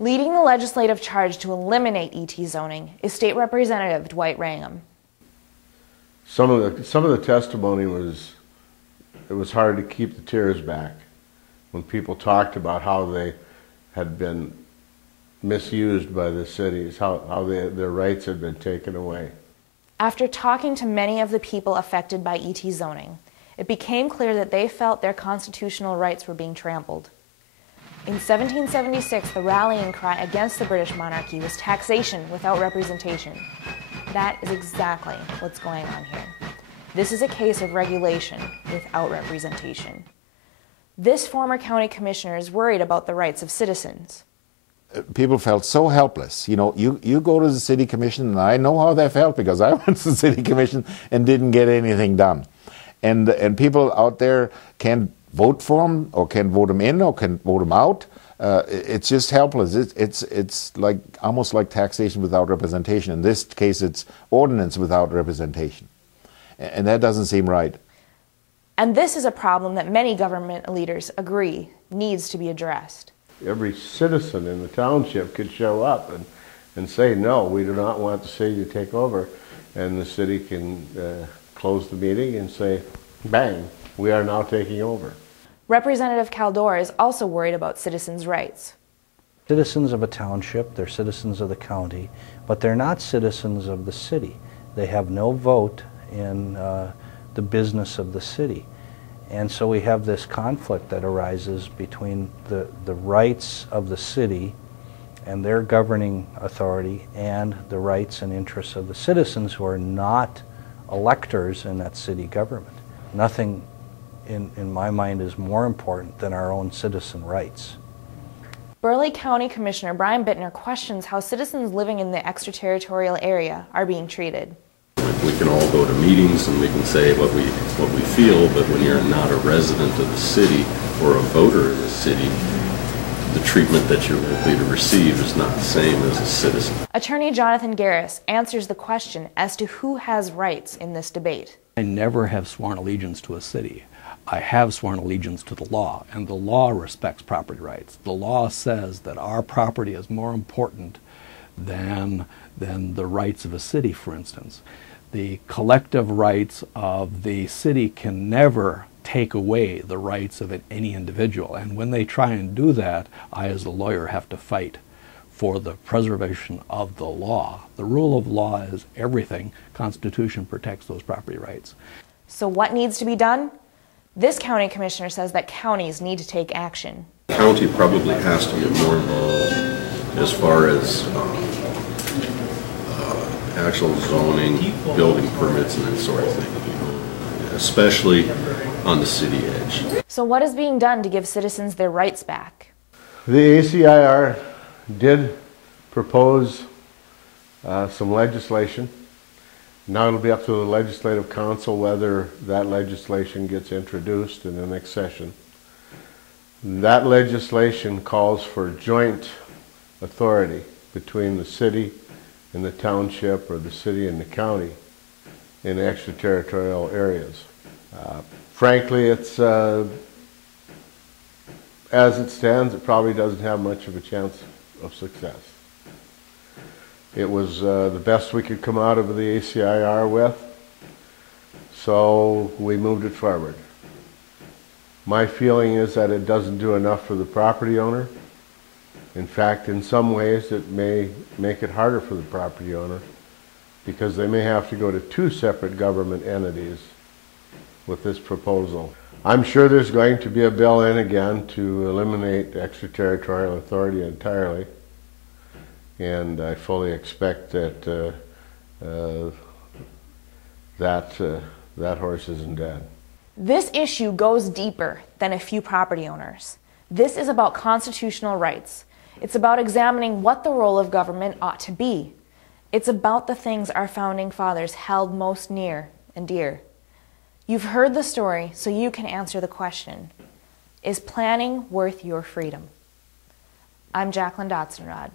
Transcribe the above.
Leading the legislative charge to eliminate ET zoning is State Representative Dwight Wrangham. Some of the testimony it was hard to keep the tears back when people talked about how they had been misused by the cities, how their rights had been taken away. After talking to many of the people affected by ET zoning, it became clear that they felt their constitutional rights were being trampled. In 1776, the rallying cry against the British monarchy was taxation without representation. That is exactly what's going on here. This is a case of regulation without representation. This former county commissioner is worried about the rights of citizens. People felt so helpless. You know, you go to the city commission, and I know how they felt because I went to the city commission and didn't get anything done. And people out there can't vote for them, or can't vote them in, or can vote them out. It's just helpless. It's like almost like taxation without representation. In this case, it's ordinance without representation, and that doesn't seem right. And this is a problem that many government leaders agree needs to be addressed. Every citizen in the township could show up and say, no, we do not want the city to take over. And the city can close the meeting and say, bang, we are now taking over. Representative Caldor is also worried about citizens' rights. Citizens of a township, they're citizens of the county, but they're not citizens of the city. They have no vote in the business of the city. And so we have this conflict that arises between the rights of the city and their governing authority and the rights and interests of the citizens who are not electors in that city government. Nothing in my mind is more important than our own citizen rights. Burleigh County Commissioner Brian Bittner questions how citizens living in the extraterritorial area are being treated. We can all go to meetings and we can say what we feel, but when you're not a resident of the city or a voter of the city, the treatment that you're likely to receive is not the same as a citizen. Attorney Jonathan Garris answers the question as to who has rights in this debate. I never have sworn allegiance to a city. I have sworn allegiance to the law, and the law respects property rights. The law says that our property is more important than the rights of a city, for instance. The collective rights of the city can never take away the rights of any individual, and when they try and do that, I as a lawyer have to fight for the preservation of the law. The rule of law is everything. Constitution protects those property rights. So what needs to be done? This county commissioner says that counties need to take action. The county probably has to get more involved as far as actual zoning, building permits, and that sort of thing, especially on the city edge. So what is being done to give citizens their rights back? The ACIR did propose some legislation. Now it'll be up to the Legislative Council whether that legislation gets introduced in the next session. That legislation calls for joint authority between the city and the township, or the city and the county, in extraterritorial areas. Frankly, it's as it stands, it probably doesn't have much of a chance of success. It was the best we could come out of the ACIR with, so we moved it forward. My feeling is that it doesn't do enough for the property owner. In fact, in some ways, it may make it harder for the property owner because they may have to go to two separate government entities with this proposal. I'm sure there's going to be a bill in again to eliminate extraterritorial authority entirely, and I fully expect that that horse isn't dead. This issue goes deeper than a few property owners. This is about constitutional rights. It's about examining what the role of government ought to be. It's about the things our founding fathers held most near and dear. You've heard the story, so you can answer the question. Is planning worth your freedom? I'm Jacqueline Dotsenrod.